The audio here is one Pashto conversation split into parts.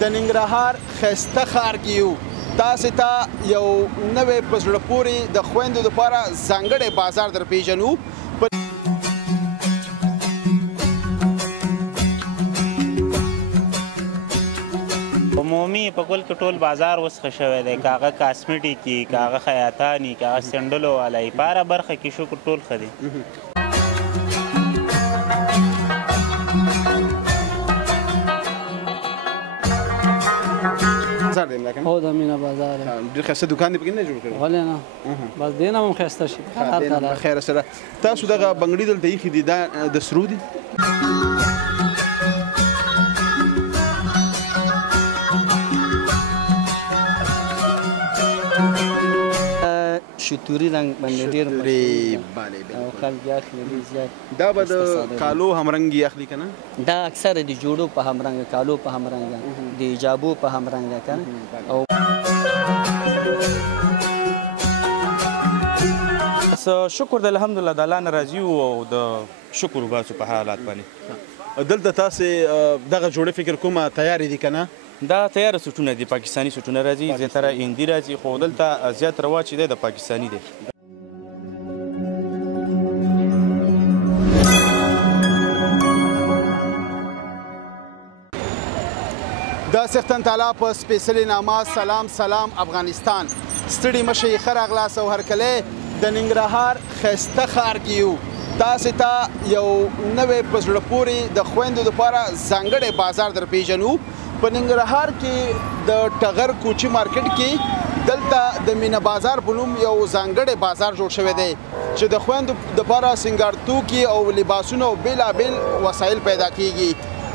د ننګرهار ښایسته ښار کې یو تاسې ته یو نوی په زړه پورې د خویندو دپاره ځانګړی بازار در پیژنو. عمومي په کل کې ټول بازار اوس ښه شوی دی، که هغه کاسمیټیکي، که هغه خیاطاني، که هغه سینډلو والی، په هره برخه کې شکر ټول ښه دی. هو د مینا بازار ډېر ښایسته دوکان دی، پکې نه جوړ کړی؟ ولې نه، بس دې نه هم ښایسته شي. خیر سره تاسو دغه بنګړي دلته ایښي دي، دا د سرو دي؟ شتوري رنګ باندې ډېر او خلک یې اخلي ډېر زیات. دا به د کالو همرنګي اخلي که نه؟ دا اکثره د جوړو په همرنګه، کالو په همرنګه، د جابو په همرنګه که نه. او شکر د الحمدلله د الله نه راضي یو او د شکر وباسو په حالات باندې. دلته تاسې دغه جوړې فکر کومه تیارې دي که نه؟ دا تیاره سوټونه دي، پاکستاني سوټونه راځي، زیاتره هندي راځي، خو دلته زیات رواج چې دی د پاکستاني دی. د څښتن تعالی په سپېڅلې نامه سلام سلام افغانستان. ستړي مه شئ، ښه راغلاست او هرکلی د ننګرهار ښایسته ښار کې یو تاسې ته یو نوی په زړه پورې د خویندو دپاره ځانګړی بازار در پیژنو. په ننګرهار کې د ټغر کوچي مارکیټ کې دلته د مینا بازار په نوم یو ځانګړی بازار جوړ شوی دی چې د خویندو دپاره سینګار توکي او لباسونه او بېلابېل وسایل پیدا کیږي.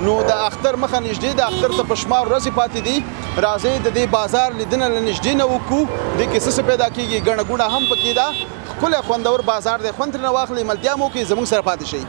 نو د اختر مخه نږدې د اختر ته په شمار ورځې پاتې دي. راځئ د دې بازار لیدنه له نږدې نه وکړو، دې کې څه پیدا کیږي، ګڼه ګوڼه هم پکې ده. ښکلی خوندور بازار دی، خوند ترېنه واخلئ، ملتیا مو وکړئ، زموږ سره پاتې شئ.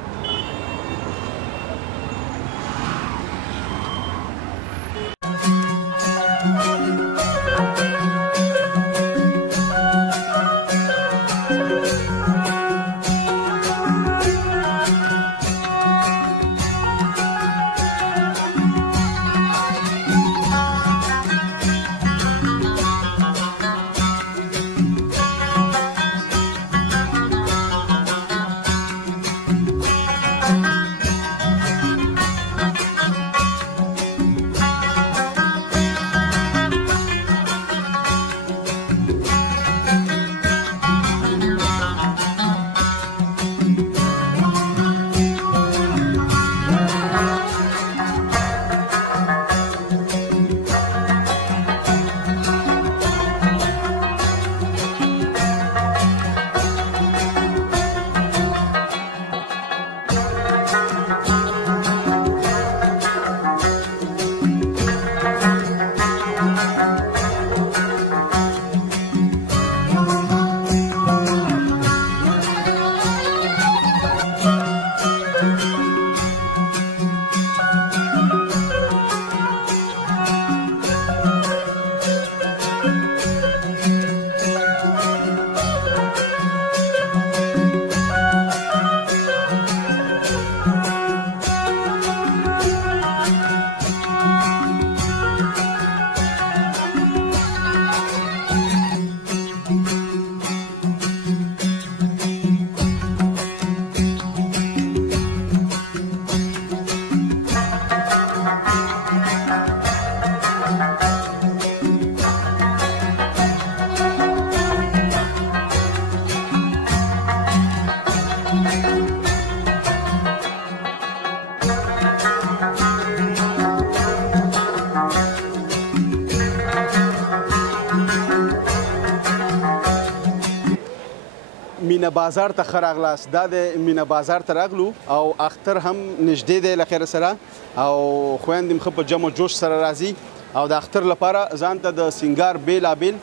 مینا بازار ته ښه راغلاست. دا د مینا بازار ته راغلو او اختر هم نږدې دی له خیره سره او خویندې م ښه په جمع جوش سره راځي او د اختر لپاره ځان ته د سینګار بېلابېل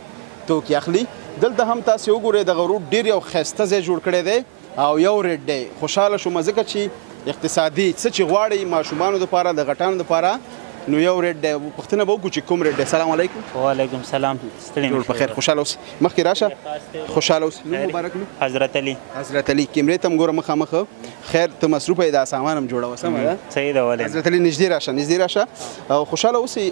توکي اخلي. دلته هم تاسې وګورئ دغه روډ ډېر یو ښایسته ځای جوړ کړی دی او یو ریټ دی. خوشحاله شوم ځکه چې اقتصادي څه چې غواړئ ماشومانو دپاره، د غټانو دپاره نو یو ریټ دی پوښتنه به وکړو چې کوم ریټ دی. سلام علیکم. وعلیکم سلام. ستړي ټول په خیر خوشحاله اوسئ. مخکې راشه خوشحاله اوسئ. نوم مبارک نو حضرت علي. حضرت علي کیمرې ته هم ګوره مخامخ خیر ته مصروفه یې دا سامان هم جوړوه سمه ده. صحیح ده ولې حضرت علي نږدې راشه او خوشحاله اوسئ.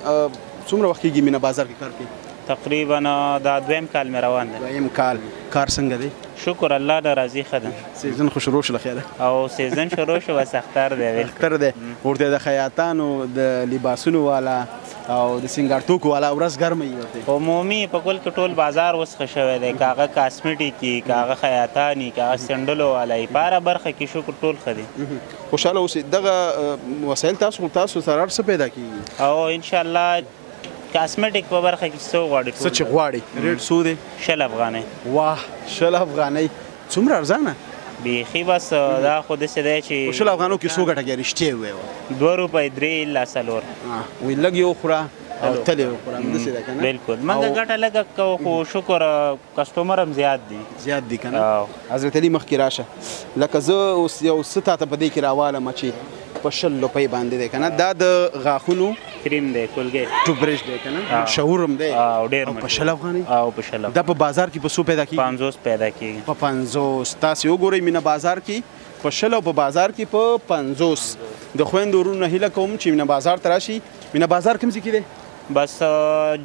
څومره وخت کېږي مینه بازار کې کار کوي؟ تقریبا دا دویم کال مې روان دی. دویم کال. کار څنګه دی؟ شکر الله نه راضي ښه ده. سیزن خو شروع شو خیره او سیزن شروع شو بس اختر دی. اختر دی ورته د خیاطانو د لباسونو والا او د سنگار توکو والا ورځ ګرمه وي ورته. عمومي په کل کې ټول بازار اوس ښه شوی دی. کاغه کاسمیټیکي کاغه خیاطاني کاغه سنډلو والا پاره برخه کې شکر ټول ښه دی. خوشحاله اوسئ. دغه وسایل تاسو سره څه پیدا کیږي؟ او ان شاء الله کاسمیټیک په برخه کې څه غواړي څه چې غواړي ریټ څو دی؟ 60 افغانۍ. واه 60 افغانۍ څومره ارزانه بیخي بس دا خو داسې دی چې 60 افغانو کې څو ګټه کېږي رښتیا ووایه 2 روپۍ 3 الا 4 وایي لږ یې وخوره او تل یې وخوره همداسې ده که نه؟ بلکل موږ ګټه لږه کوو خو شکر کسټمر هم زیات دی که نه؟ حضرت علي مخکې راشه لکه زه اوس یو څه تا ته په دې کې راوالم چې په 60 روپۍ باندې دی که نه دا د غاښونو کریم دی کولګیټ ټوبرش دی که نه مشهور هم دی او ډېر په 60 افغانۍ او په 60 دا په بازار کې په څو پیدا کېږي؟ 50 پیدا کېږي. په 50 تاسې وګورئ مینه بازار کې په 60 او په بازار کې په 50. د خویندو ورونو نه هیله کوم چې مینه بازار ته راشي. مینه بازار کوم ځای کې دی؟ بس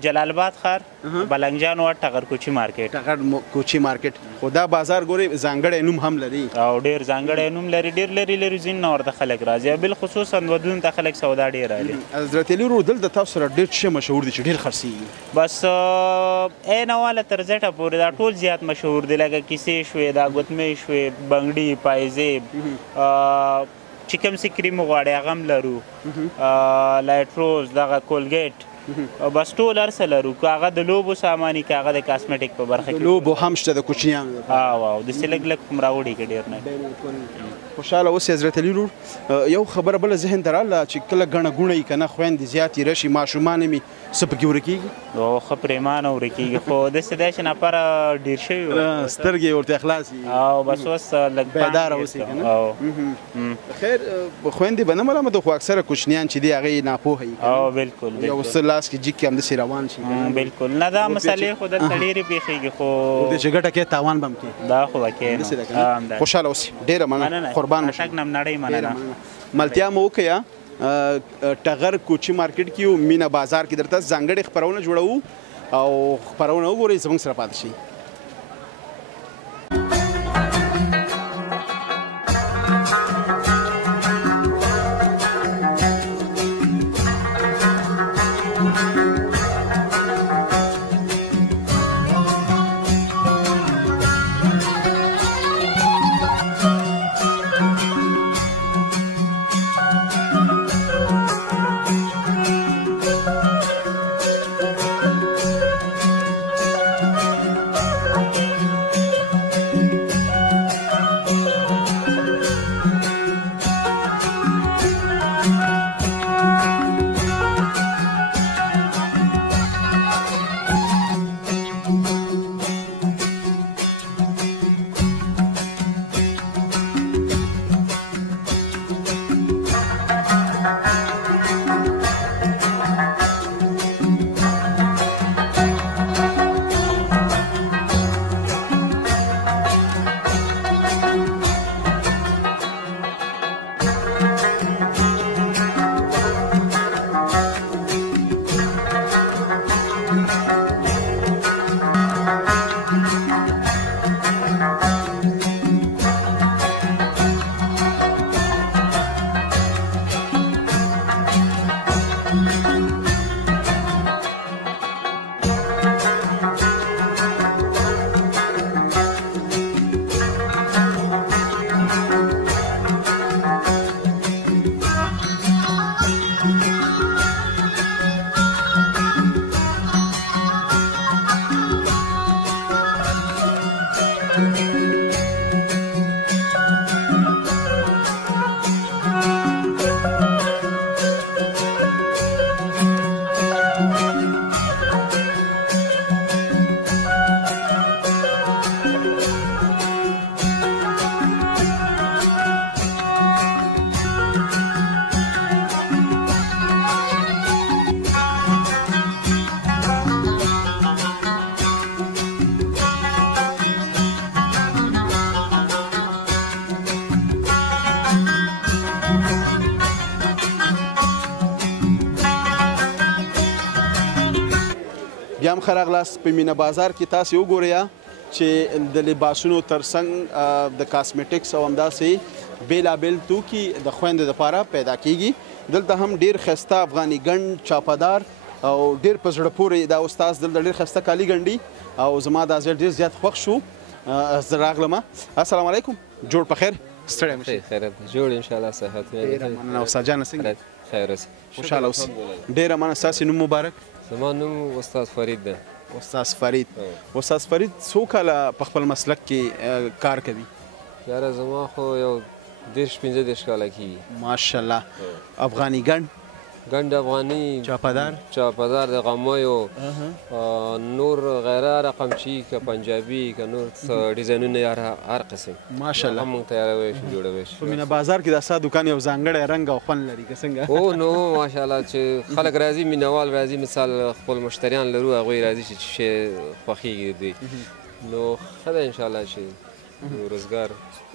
جلال آباد ښار بلنګجان وټ ټغر کوچي مارکیټ. ټغر کوچي مارکیټ. خو دا بازار ګورئ ځانګړی نوم هم لري او ډېر ځانګړی نوم لري. ډېر لري ځینې نه ورته خلک راځي بالخصوصا ودونو ته خلک سودا ډېر راځي. حضرت علي ورو دلته تاسو سره ډېر څه مشهور دي چې ډېر خرڅېږي؟ بس عین واله تر زټه پورې دا ټول زیات مشهور دي لکه کیسې شوې دا ګوتمې شوې بنګړي پایزیب چې کوم څه کریم غواړي هغه هم لرو لایټ روز دغه کولګیټ بس ټول هر څه لرو که هغه د لوبو ساماني که هغه د کاسمیټیک په برخه کې لوبو هم شته د کوچنیانو او داسې لږ لږ کوم راوړي که ډېر نه. خوشحاله اوسئ حضرت علي ورور. یو خبره بله ذهن ته راغله چې کله ګڼه ګوڼه وي که نه خویندې زیاتې راشي ماشومان مې څه پکې ورکېږي؟ او ښه پرېمانه ورکېږي خو داسې دی چې ناپاره ډېر شوي سترګې یې ورته خلاصې او بس اوس لږ بیداره اوسئ که نه؟ خیر خویندې به نه ملامت خو اکثره کوچنیان چې دي هغه یې ناپوهه وي او بلکل یو څه لاس کې جګ کې همداسې روان شي. بلکل نه دا مسلې خو دلته ډېرې پېښېږي خو ورته چې ګټه کوي تاوان به هم کوي دا خو به کوي. خوشحاله اوسئ. ډېره مننه قربان مو شم. ملتیا مو وکړه ټغر کوچي مارکیټ کې مینه بازار کې درته ځانګړې خپرونه جوړوو او خپرونه وګورئ زموږ سره پاتې شئ. بیا هم ښه راغلاست. په مینه بازار کې تاسې وګورئ چې د لباسونو ترڅنګ د کاسمیټکس او همداسې بېلابېل توکي د خویندو دپاره پیدا کیږي. دلته هم ډېر ښایسته افغاني ګنډ چاپدار او ډېر په زړه پورې دا استاد دلته ډېر ښایسته کالي ګنډي او زما دا ځای ډېر زیات خوښ شو. زه راغلم. السلام علیکم. جوړ په خیر. ستړی مه شئ. خیرت جوړ انشاءالله صحت ډېره مننه. استاد جانه څنګه خیر اوسې خوشحاله اوسئ. ډېره مننه. ستاسې نوم مبارک؟ زما نوم استاد فرید ده. استاد فرید. استاد فرید څو کاله په خپل مسلک کې کار کوي؟ یاره زما خو یو 10-15 کاله کېږي. ماشاءالله. افغاني ګنډ افغاني چاپدار د غمیو نور غیره رقم چی که پنجابي که نور ډیزاینونه هر قسم ماشاءالله هم تیاروي شو جوړوي شو. په مینه بازار کې د ساده دکان یو ځانګړی رنګ او خوند لري که څنګه؟ او نو ماشاءالله چې خلک راځي مینوال راځي مثال خپل مشتریان لرو هغوی راځي چې شی خوښیږي دوی نو ښه ده انشاءالله چې روزګار.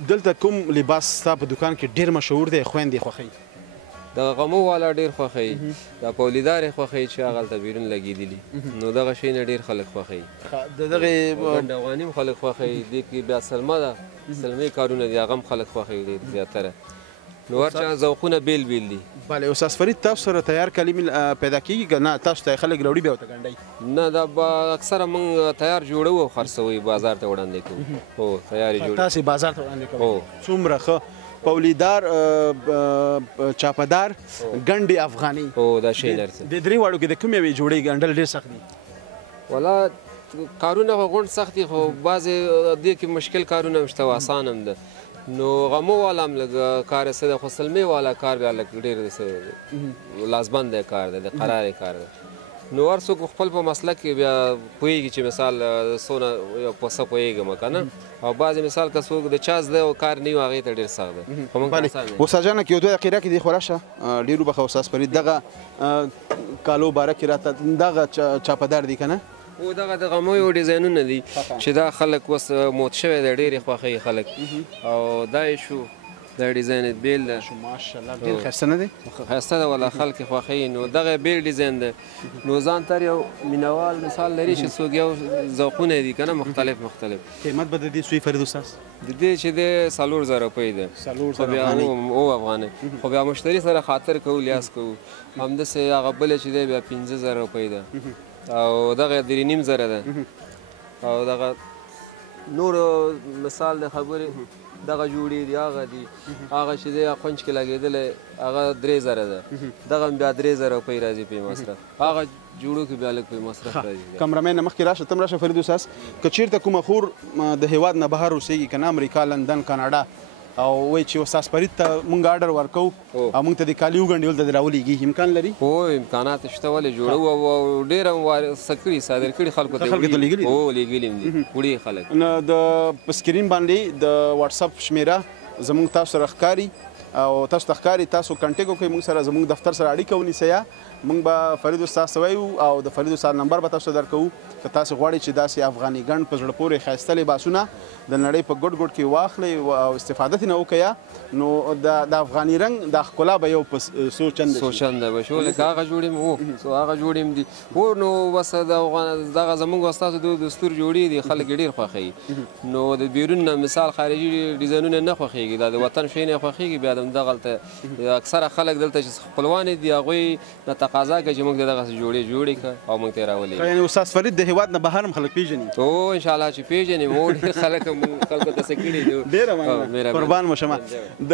دلته کوم لباس ستا په دکان کې ډېر مشهور دی خویندې خوښوي؟ د غمو والا ډېر خوښوي د پولیدار یې خوښوي چې هغه هلته بیرون لګېدلي نو دغه شی نه ډېر خلک خوښوي. د دغې ګنډ افغاني هم خلک خوښوي. دې کې بیا سلمه ده سلمې کارونه دي هغه هم خلک خوښوي ډېر زیاتره نو هر چا ذوقونه بیل بیل دي. بله استاد فرید تاسو سره تیار کالي پیدا کېږي که نه تاسو ته خلک راوړي بیا ورته ګنډئ؟ نه دا اکثره موږ تیار جوړوو او خرڅوو بازار ته وړاندې کوو. هو تیار یې جوړوو. تاسې بازار ته وړاندې کوئ؟ څومره ښه. پولیدار چاپدار ګنډې افغاني او دا شی نرسه د درې واړو کې د کوم یوې جوړې ګنډل ډېر سخت دي؟ والا کارونه خو غونډ سخت دي خو بعضې دې کې مشکل کارونه هم شته او اسان هم ده نو غمو والا هم لږ کار څه ده خو سلمې والا کار بیا لږ ډېر لازبند کار ده د قرار کار ده نو هر څوک خپل په مسلک کې بیا پوهېږي چې مثال څونه په څه پوهېږم که نه او بعضې مثال که څوک د چا زده او کار نه وي هغې ته ډېر سخت ده خو موږ استاد جانه که یو دوه دقیقې راکړې دې خو راشه ډېر وبخښه استاد فرید دغه کالو باره کې راته دغه چاپدار دي که نه او دغه د غمیو ډیزاینونه دي چې دا خلک اوس موت شوی دی ډېرې خوښوي خلک او دا یې شو دا ډیزاین بیل ده ماشاءالله ډېر ښایسته نه دی ښایسته ده والله خلک خوښوي نو دغه بیل ډیزاین ده نو ځان تر یو مینوال مثال لري چې څوک یو ذوقونه دي که نه مختلف قیمت به د دې څوی فرید استاد د دې چې دی 4000 روپۍ ده 4000 او افغانۍ خو بیا مشتري سره خاطر کوو لیاس کوو همداسې هغه بله چې دی بیا 15000 روپۍ ده او دغه 3500 ده او دغه نور مثال د خبرې دغه جوړې دي هغه دي هغه چې دی خونج کې لګېدلی هغه 3000 ده دغه بیا 3000 روپۍ راځي پې مصرف هغه جوړو کې بیا لږ پې مصرف راځي. کمرمین نه مخکې راشه تم راشه فرید استاد که چېرته کومه خور د هېواد نه بهر اوسېږي که نه امریکا لندن کاناډا او وایي چې استاد فرید ته مونږ اډر ورکوو او مونږ ته د کالي وګنډي دلته دې راولېږي امکان لري؟ هو امکانات شته ولې جوړوو او ډېر هم څه کړي صادر کړي خلکو ته هو لېږلي هم دي وړي خلک. نو د په سکرین باندې د واتساپ شمیره زموږ تاسو سره ښکاري او تاسو ته ښکاري تاسو کنټیکټ وکړئ موږ سره زموږ دفتر سره اړیکه ونیسئ موږ به فرید استاد ته وایو او د فرید استاد نمبر به تاسو ته درکوو که تاسو غواړئ چې داسې افغاني ګنډ په زړه پورې ښایسته لباسونه د نړۍ په ګوټ ګوټ کې واخلئ او استفاده ترې نه وکړئ نو د افغاني رنګ د ښکلا به یو په څو چنده به شو لکه هغه جوړې هو هغه جوړې دي هو نو بس دغه زموږ ستاسو د دستور جوړې دي خلک ډېر خوښوي نو د بیرون نه مثال خارجي ډیزاینونه نه خوښېږي دا د وطن شی نه خوښېږي بیا دغلته اکثره خلک دلته چې خپلوان دي هغوی نه تقاضا کوي چې موږ دغسې جوړې کړه او موږ ته یې راولېږي. یعنې استاد فرید د هېواد نه بهر هم خلک پېژني؟ او انشاءالله چې پېژني مو ډېر خلک خلکو ته څه کړي دي. ډېره مننه قربان مو شمه.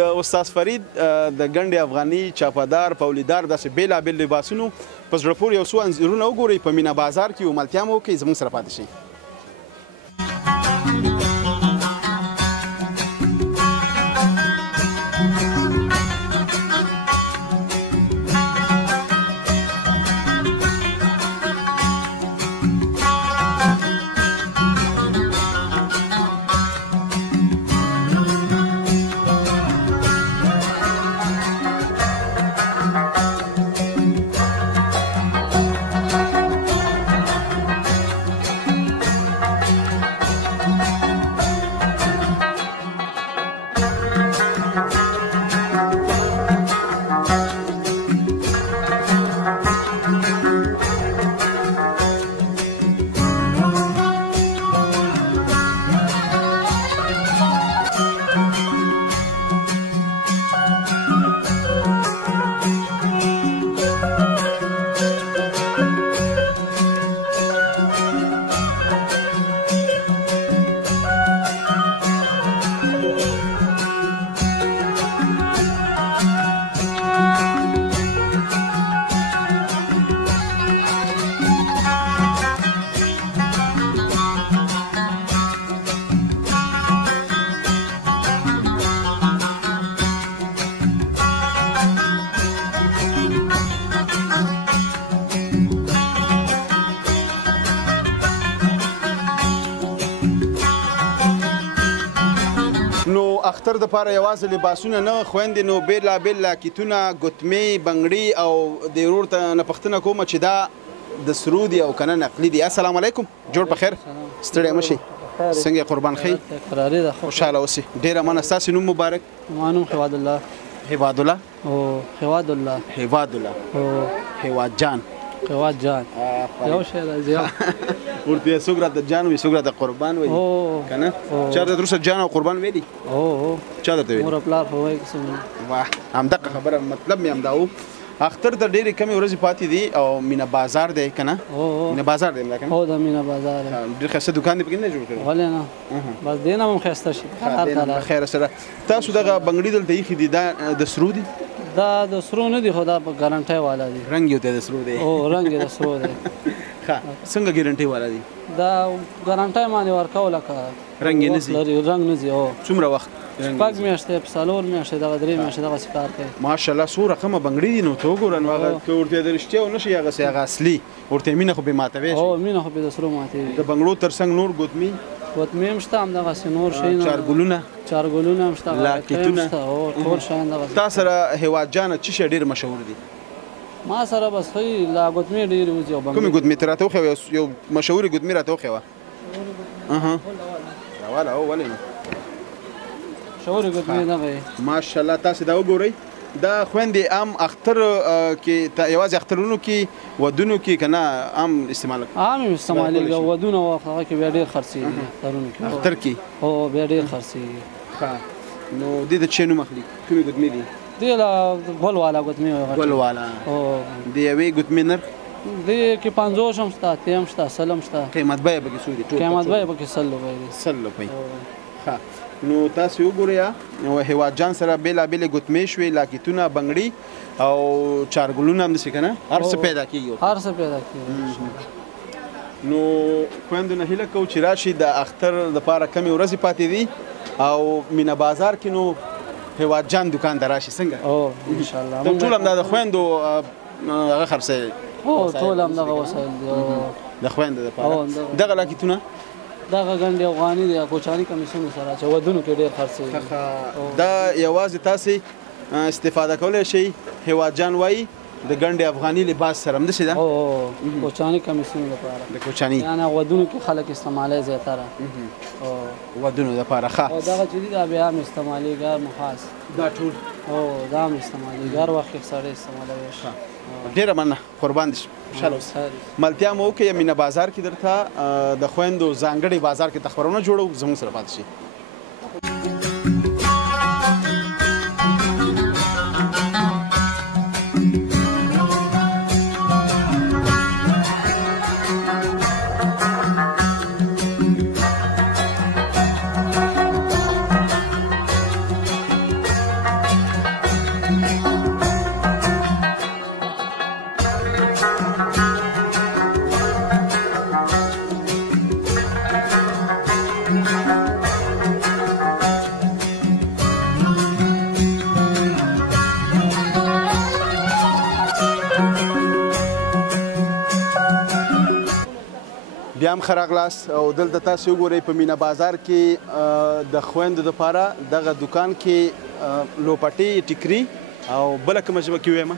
د استاد فرید د ګنډې افغاني چاپدار پولیدار داسې بېلابېل لباسونو په زړه پورې یو څو انځورونه وګورئ په مینه بازار کې یو ملتیا مو وکړئ زموږ سره پاتې شئ. اختر دپاره یوازې لباسونه نه خویندې نو بېلابېل لاکیتونه ګوتمې بنګړي او د ورور ته نه پوښتنه کومه چې دا د سرو دي او که نه نقلي دي. السلام علیکم، جوړ په خیر، ستړی مه شئ، څنګه یې قربان ښي؟ خوشحاله اوسئ. ډېره مننه. ستاسې نوم مبارک؟ زما نوم هیواد الله. هیواد الله؟ هیواد الله. هیواد الله. هیواد جان. هیواد جان یو شی راځي ورته څوک راته جان وي څوک راته قربان وي که نه؟ چا درته تر اوسه جان او قربان ویلي؟ چا درته ویلي؟ مور پلار خو وایي قسم واه همدغه خبره مطلب مې همدا و. اختر ته ډېرې کمې ورځې پاتې دي او مینه بازار دی که نه؟ مینه بازار دی همدا که نه؟ هو د مینه بازار ډېر ښایسته دوکان دی پکې نه جوړ کړی؟ ولې نه بس دې نه هم ښایسته شي خیره سره. تاسو دغه بنګړي دلته ایښي دي دا د سرو دي؟ دا د سرو نه دي خو دا ګارنټۍ والا دي. رنګ یو دی د سرو دی؟ رنګ یې د سرو دی. ښه څنګه ګارنټۍ والا دي؟ دا ګارنټۍ باندې ورکوو لکه رنګ یې نه ځي؟ رنګ نه ځي. څومره وخت؟ 6 میاشتې 4 میاشتې دغه 3 میاشتې دغسې کار کوي. ماشاءالله څو رقمه بنګړي دي نو ته وګوره نو هغه که ورته د رښتیا ونه شي هغسې هغه اصلي ورته مینه خو بې ماتوی شي. مینه خو بې د سرو ماتوي. د بنګړو تر څنګ نور ګوتمې هم شته همدغسې نور شیونه چارګلونه هم شته لاکیتونه ټول شیان دغسې. تا سره هیواد جانه څه شی ډېر مشهور دي؟ ما سره بس ښایي لا ګوتمې ډېرې وځي او کومې ګوتمې ته راته وښیوه یو مشهورې ګوتمې راته وښیوه. راواله او ولې نه مشهورې ګوتمې دغه یې ماشاءالله. تاسې دا وګورئ دا خویندې عام اختر کې یوازې اخترونو کې ودونو کې که نه عام استعمال عام استعمالېږي ودونه او هغه کې بیا ډېر خرڅېږي اخترونو کې اختر کې بیا ډېر خرڅېږي. ښه نو دې د څه نوم اخلي؟ کومې ګوتمې دي؟ دې له ګل والا ګوتمې ګل والا. د یوې ګوتمې نرخ؟ دې کې 50 هم شته 30 هم شته 100 هم شته. قیمت بیه پکې څو دي؟ قیمت بیه پکې 100 روپۍ دي. 100 روپۍ. ښه نو تاسو وګورئ هیواد جان سره بېلابېلې ګوتمې شوې لاکیتونه بنګړي او چارګلونه همداسې که نه هر څه پیدا کېږي. هر څه پیدا کېږي. نو خویندو نه هیله کوو چې راشي د اختر دپاره کمې ورځې پاتې دي او مینه بازار کې نو هیواد جان دوکان ته راشي څنګه؟ انشاءالله ټول همدا د خویندو هغه خرڅوي؟ ټول همدغه وسایل دي د خویندو دپاره. دغه لاکیتونه دغه ګنډې افغاني دي کوچاني کمیسونو سره چې ودونو کې ډېر خرڅېږي. دا یوازې تاسې استفاده کولی شئ هیواد جان وایي د ګنډې افغاني لباس سره همداسې ده؟ کوچاني کمیسونو لپاره د کوچاني یعنې ودونو کې خلک استعمالوي زیاتره ودونو دپاره. ښه او دغه چې دي دا بیا هم استعمالېږي هر خاص دا ټول دا هم استعمالېږي هر وخت کې سړی استعمالوي شي. ډېره مننه قربان دي خوشحاله اوسئ. ملتیا مو وکړئ مینه بازار کې درته د خویندو ځانګړي بازار کې ته خپرونه جوړو زموږ سره پاتې شئ. بیا هم ښه راغلاست او دلته تاسې وګورئ په مینه بازار کې د خویندو دپاره دغه دوکان کې لوپټې ټیکري او بله کومه ژبه کې ویمه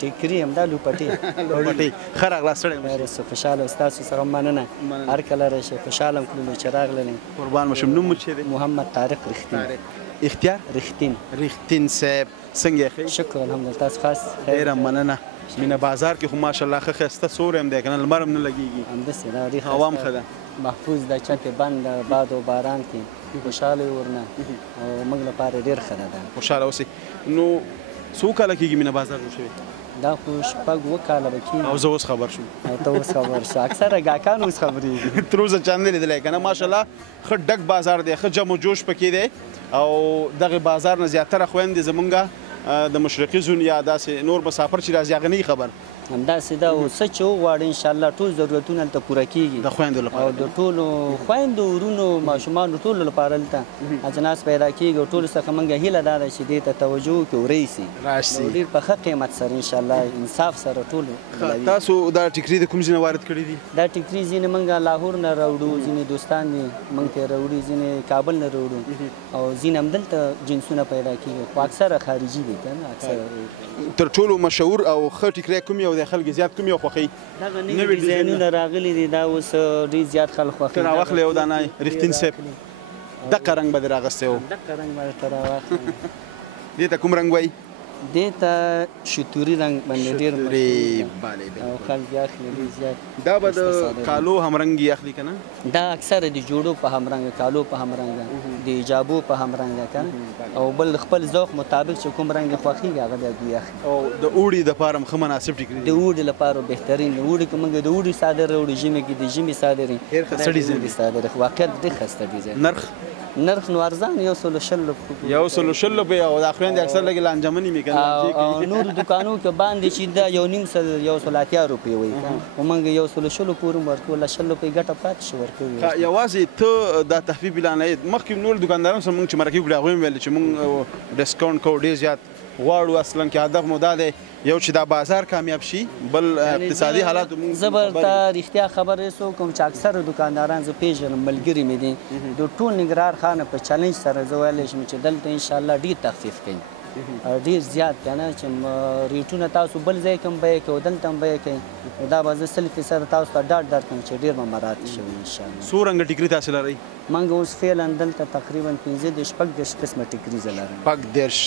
ټیکري همدا لوپټې لوپټې. ښه راغلاست ستړی مه شئ. خوشحاله ستاسو سره مننه هر کله راشئ خوشحاله م کړو چې راغللې. قربان مشم. نوم مو چې دی؟ محمد طارق رښتین. اختیار رښتین صاحب څنګه یې ښه؟ شکر الحمدلله تاسو خاص ډېره مننه. مینه بازار کې خو ماشاءالله ښه ښایسته سوری هم دی که نه لمر هم نه لګېږي همداسې دا ډېر هوا هم ښه ده محفوظ ده چتې بند ده باد و باران کې خوشحاله یو ورنه او موږ لپاره ډېر ښه ده. خوشحاله اوسئ. نو څو کاله کېږي مینه بازار جوړ شوی؟ دا خو 6 کاله به کېږي. او زه اوس خبر شوم. او ته اوس خبر شو اکثره ګاهکان اوس خبرېږي. تر اوسه چا نه لیدلی که نه ماشاءالله ښه ډک بازار دی ښه جم و جوش پکې دی او دغه بازار نه زیاتره خویندې زمونږ د مشرقي زون یا داسې نور مسافر چې راځي هغه نه خبر همداسې دا او څه چې وغواړي انشاءالله ټول ضرورتونه هلته پوره کېږي د خویندو لپاره او د ټولو خویندو ورونو ماشومانو ټولو لپاره هلته اجناس پیدا کېږي او ټولو څخه موږ هیله دا ده چې دې ته توجه وکړي او راشي راشي ډېر په ښه قیمت سره انشاءالله انصاف سره ټولو تاسو دا ټیکري د کوم ځای نه وارد کړي دي دا ټیکري ځینې موږ لاهور نه راوړو ځینې دوستان دي موږ ته راوړي ځینې کابل نه راوړو او ځینې همدلته جنسونه پیدا کېږي خو اکثره خارجي دي که نه اکثره تر ټولو مشهور او ښه ټیکری کوم یو د خلک زیات کوم یو خوښوي دغه نوي ډیزاینونه راغلي دي دا اوس ډېر زیات خلک خوښوي ته راواخلې یو دانه رښتین صاحب دقه رنګ به دې راغستی و دغه رنګ به درته راواخلم دې ته کوم رنګ وایي دې ته شتوري رنګ باندې ډېر بله او خلک یې اخلي ډېر زیات دا به د کالو همرنګي اخلي که نه دا اکثره د جوړو په همرنګه کالو په همرنګه د ایجابو په همرنګه که او بل خپل ذوق مطابق چې کوم رنګ یې خوښېږي هغه بیا دوی اخلي او د اوړي دپاره هم ښه مناسب ټیکري د اوړي لپاره بهترین د اوړي که موږ د اوړي صادر راوړو ژمي کې د ژمي صادر ډېر ښه ډیزاین دی صادر واقعیت ډېر ښایسته ډیزاین نرخ نرخ نو ارزان 110 یو سلو شل روپۍ او دا خویندې اکثر لږې لانجمنې مې او نورو دکانو کې باندې چې دا یو نیم سل 180 روپۍ وایي او موږ 110 پورې هم ورکوو 10 روپۍ ګټه پاتې شي ورکوي یوازې ته دا تخفیف اعلانوې مخکې نور دکاندارانو سره موږ چې مرکې کړي هغوی هم ویل چې موږ ډسکاونټ کوو ډېر زیات غواړو اصلا کې هدف مو دا دی یو چې دا بازار کامیاب شي بل اقتصادي حالات زه به ورته رښتیا خبرې کوم چې اکثره دکانداران زه پېژنم ملګري مې دي د ټول ننګرهار ښار په چلنج سره زه ویلی شم چې دلته انشاءالله ډېر تخفیف کوي ډېر زیات که نه چې ریټونه تاسو بل ځای کې هم بیه کوئ او دلته هم بیه کوئ دا به زه 100% تاسو ته ډاډ درکړم چې ډېر به مراعات شوي انشاءالله څو رنګه ټیکري تاسو لرئ موږ اوس فعلا دلته تقریبا 15 شپږ قسمه ټیکري زه لرم شپږ دېرش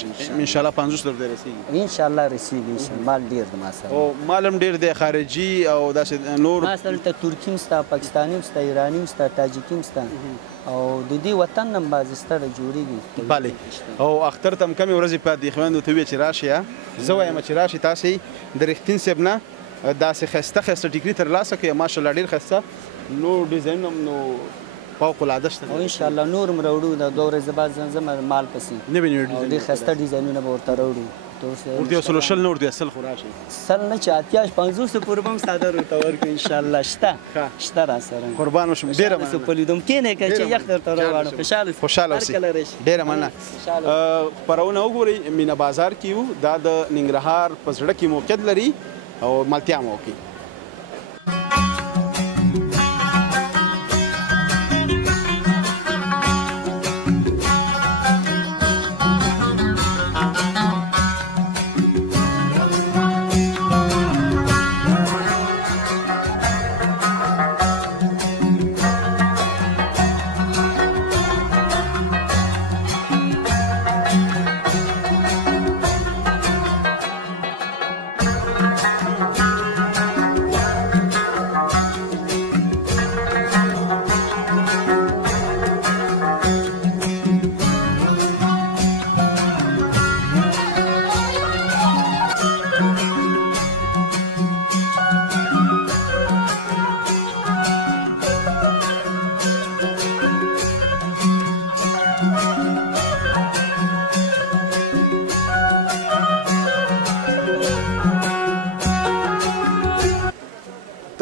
انشاءالله 50 درته رسېږي انشاءالله رسېږي انشاءالله مال ډېر دی ما سره او مال هم ډېر دی خارجي او داسې نور ما سره دلته ترکي هم شته پاکستاني هم شته ایراني هم شته تاجکي هم شته او د دې وطن نه هم بعضې ستره جوړېږي بلې او اختر ته هم کمې ورځې پاتې دي خویندو ته وویې چې راشئ زه وایم چې راشئ تاسې د رښتین صاحب نه داسې ښایسته ښایسته ټیکري ترلاسه کړئ ماشاءالله ډېر ښایسته نور ډیزاینونه هم نو فوق العاده شته او انشاءالله نور هم راوړو دا 2 ورځې بعد ځم مال پسې نوي نوي او ډېر ښایسته ډیزاینونه به ورته راوړو ورته یو سلو شل نه ورته سل خو راشئ سل نه چې اتیاش 500 پورې به هم صادر ورته ورکړو انشاءالله شته را سره قربان وشم ډېره مننه په لیدم کښېنئ که چې یخ درته راواړم خوشحاله اوسئ ډېره مننه خپرونه وګورئ مینه بازار کې یو دا د ننګرهار په زړه کې موقعیت لري او ملتیا موقع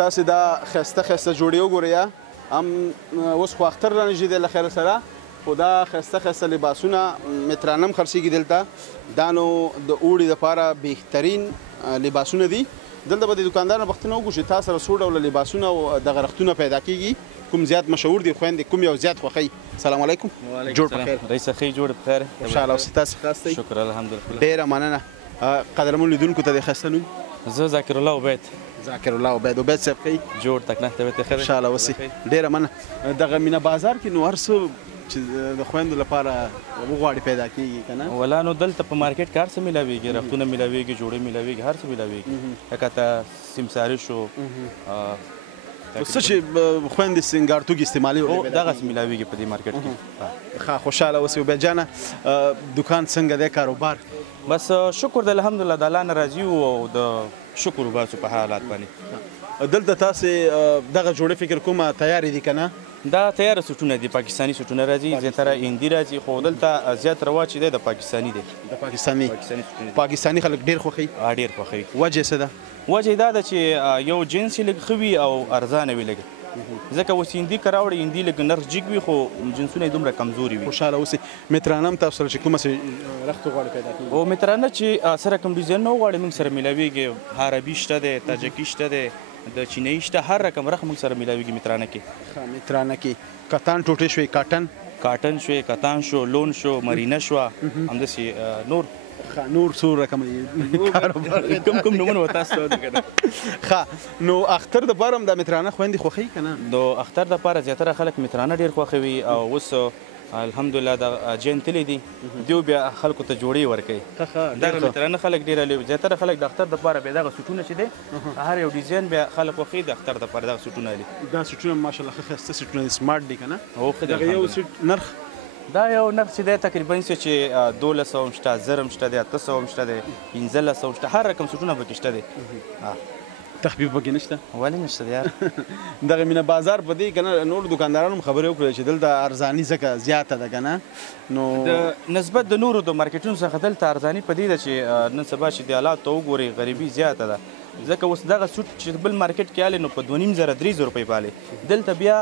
تاسې دا ښایسته ښایسته جوړې وګورئ هم اوس خو اختر رانږدې دی له خیره سره خو دا ښایسته ښایسته لباسونه مترانه هم خرڅېږي دلته دا نو د اوړي دپاره بهترین لباسونه دي دلته به د دوکاندار نه پوښتنه وکړو چې تا سره څو ډوله لباسونه او دغه رختونه پیدا کېږي کوم زیات مشهور دي خویندې کوم یو زیات خوښوي سلام علیکم جوړ په خیر رئیس ښې جوړ په خیر خوشحاله اوسئ تاسې ښه یاستئ شکر الحمدلله ډېره مننه قدرمنو لیدونکو ته د ښایسته نوم زه ذاکر الله عبید ذاکر الله عبید صاحب ښه جوړ تکنه ته ته خیر خوشحاله اوسئ ډېره مننه دغه مینه بازار کې نو هر څه چې د خویندو لپاره وغواړي پیدا کېږي که نه ولا نو دلته په مارکیټ کې هر څه میلاویږي رختونه میلاویږي جوړې میلاویږي هر څه میلاویږي لکه ته سیمساري شو څه چې خویندې سینګارتوګ استعمالوي دغسې میلاویږي په دې مارکیټ کې ښه خوشحاله اوسئ عبید جانه دوکان څنګه دی کاروبار بس شکر د الحمدلله د الله نه راضي او د شکر وباسو په حالات باندې دلته تاسې دغه جوړې فکر کومه تیارې دي که نه؟ دا تیاره سوټونه دي، پاکستاني سوټونه راځي، زیاتره هندي راځي، خو دلته زیات رواج چې دی د پاکستاني دی. د پاکستاني خلک ډېر خوښوي؟ ډېر خوښوي. وجه څه ده؟ وجه یې دا ده چې یو جنس یې لږ ښه وي او ارزانه وي لږ، ځکه اوس هندي که راوړې هندي لږ نرخ جګ وي خو جنسونه یې دومره کمزوري وي. خوشحاله اوسئ. مترانه هم تاسو سره چې کومه رختو غواړي پیدا کېږي؟ او مترانه چې سره کوم ډیزاینونه وغواړي موږ سره میلاویږي. عربي شته دی، تاجکي شته دی، د چینایي شته، هر رقم رخ موږ سره میلاویږي مترانه کې. مترانه کې کتان ټوټې شوې، کاټن شوې، کتان شو، لون شو، مرینه شوه، همداسې نور څو رقمه دي؟ کوم نومونه به تاسو ته وکړم. ښه، نو اختر دپاره هم دا مترانه خویندې خوښوي که نه؟ د اختر دپاره زیاتره خلک مترانه ډېر خوښوي او اوس الحمدلله د جین تللی دي، دیو بیا خلکو ته جوړې ورکوي. دغه مترانه خلک ډېره زیاتره خلک د اختر دپاره بیا دغه سوټونه چې دی هر یو ډیزاین بیا خلک خوښوي د اختر دپاره دغه سوټونه دي. دا سوټونه ماشاءالله ښه ښایسته سوټونه دي، سمارټ دي که نه؟ هو ښه دي. دغه یو سوټ نرخ؟ دا یو نرخ چې دی تقریبا چې 1200 هم شته، 1000 هم شته دی، 800 هم شته دی، 1500 هم شته، هر رقم سوټونه پکې شته دی. تخفیف پکې نشته؟ ولې نشته دی یار. دغه مینه بازار په دې که نه نورو دوکاندارانو هم خبرې وکړې چې دلته ارزاني ځکه زیاته ده که نه، نو د نسبت د نورو د مارکیټونو څخه دلته ارزاني په دې ده چې نن سبا چې د حالاتو ته وګورئ غریبي زیاته ده، ځکه اوس دغه سوټ چې بل مارکیټ کې هلې نو په 2500 3000 روپۍ بالې، دلته بیا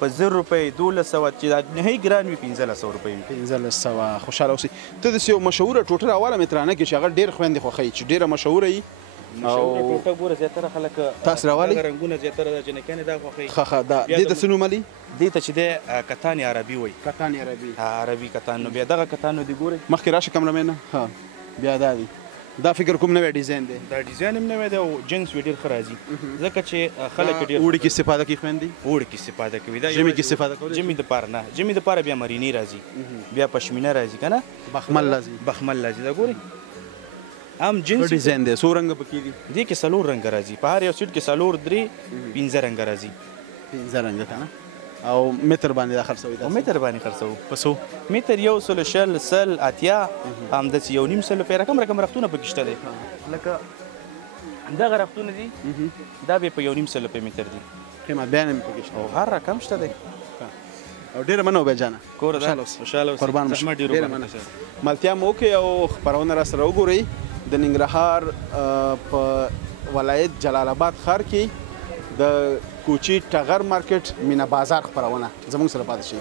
په 1000 روپۍ 1200 چې نهایي ګران وي 1500 روپۍ وي. 1500. خوشحاله اوسئ. ته داسې یو مشهوره ټوټه راواله مترانه کې چې هغه ډېر خویندې خوښوي چې ډېره مشهوره وي. مشهوره ټوټه ګوره زیاتره خلک تاسو راولئ؟ دغه رنګونه زیاتره د جنکیانې دا خوښوي. ښه دا دې ته څه نوم علي؟ دې ته چې دی کتان عربي وایي. کتان عربي. عربي کتان. نو بیا دغه کتانو دي ګورئ مخکې راشه کمرمینه. بیا دا دی، دا فکر کوم نوی ډیزاین دی؟ دا ډیزاین هم نوی دی او جنس یې ډېر ښه راځي، ځکه چې خلک ډېر اوړي کې استفاده کوي خویندې؟ اوړي کې استفاده کوي. دا ژمي کې استفاده کوي؟ ژمي دپاره نه، ژمي دپاره بیا مرینې راځي، بیا پشمینه راځي که نه، بخمل راځي. بخمل راځي. دا ګورئ هم جنس ډیزاین دی. څو رنګه پکې دي؟ دې کې 4 رنګه راځي، په هر یو سیټ کې 4 3 15 رنګه راځي. 15 رنګه که نه؟ او متر باندې دا خرڅوي؟ او متر باندې خرڅوو. په څو؟ متر 100 100 80 همداسې 1.5 روپۍ رقم رختونه پکې شته دی. لکه دغه رختونه دي دا بیا په 1.5 روپۍ متر دي. قیمت بیان هم پکې شته او هر رقم شته دی. او ډېره مننه وبیا جانه. کور ده خوشحاله اوسئ. قربان زحمت ډېر ډېره مننه. ملتیا مو وکړئ او خپرونه را سره وګورئ. د ننګرهار په ولایت جلال آباد ښار کې د کوچي ټغر مارکیټ مینه بازار خپرونه زموږ سره پاتې شئ.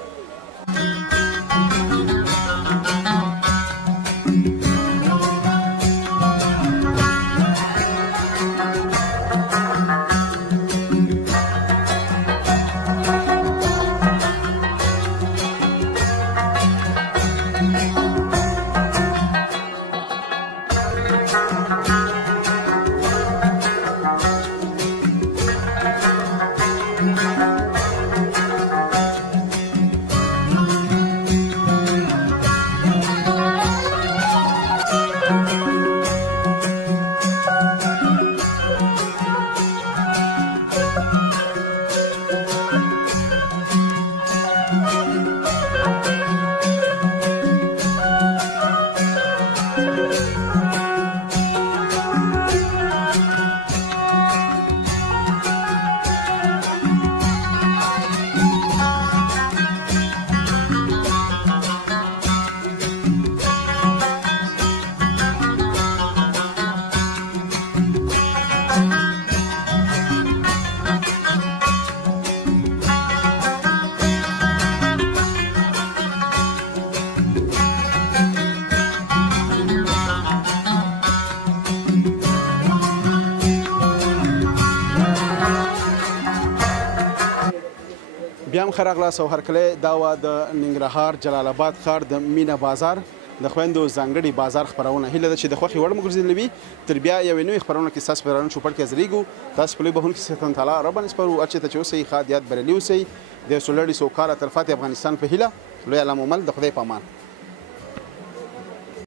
بیا هم ښه راغلاست او هرکلی دا وه د ننګرهار جلال آباد ښار د مینه بازار د خویندو ځانګړي بازار خپرونه. هیله ده چې د خوښې وړ مو ګرځېدلې وي. تر بیا یوې نوې خپرونه کې ستاسو په رڼا چوپړ کې حاضرېږو. تاسو په لوی بهونکي څښتن تعالی رب باندې سپارو. هر چېرته چې اوسئ ښاد یاد بریالي اوسئ. د یو سوکاله تلپاتې افغانستان په هیله. لوی الله مو مل. د خدای په امان.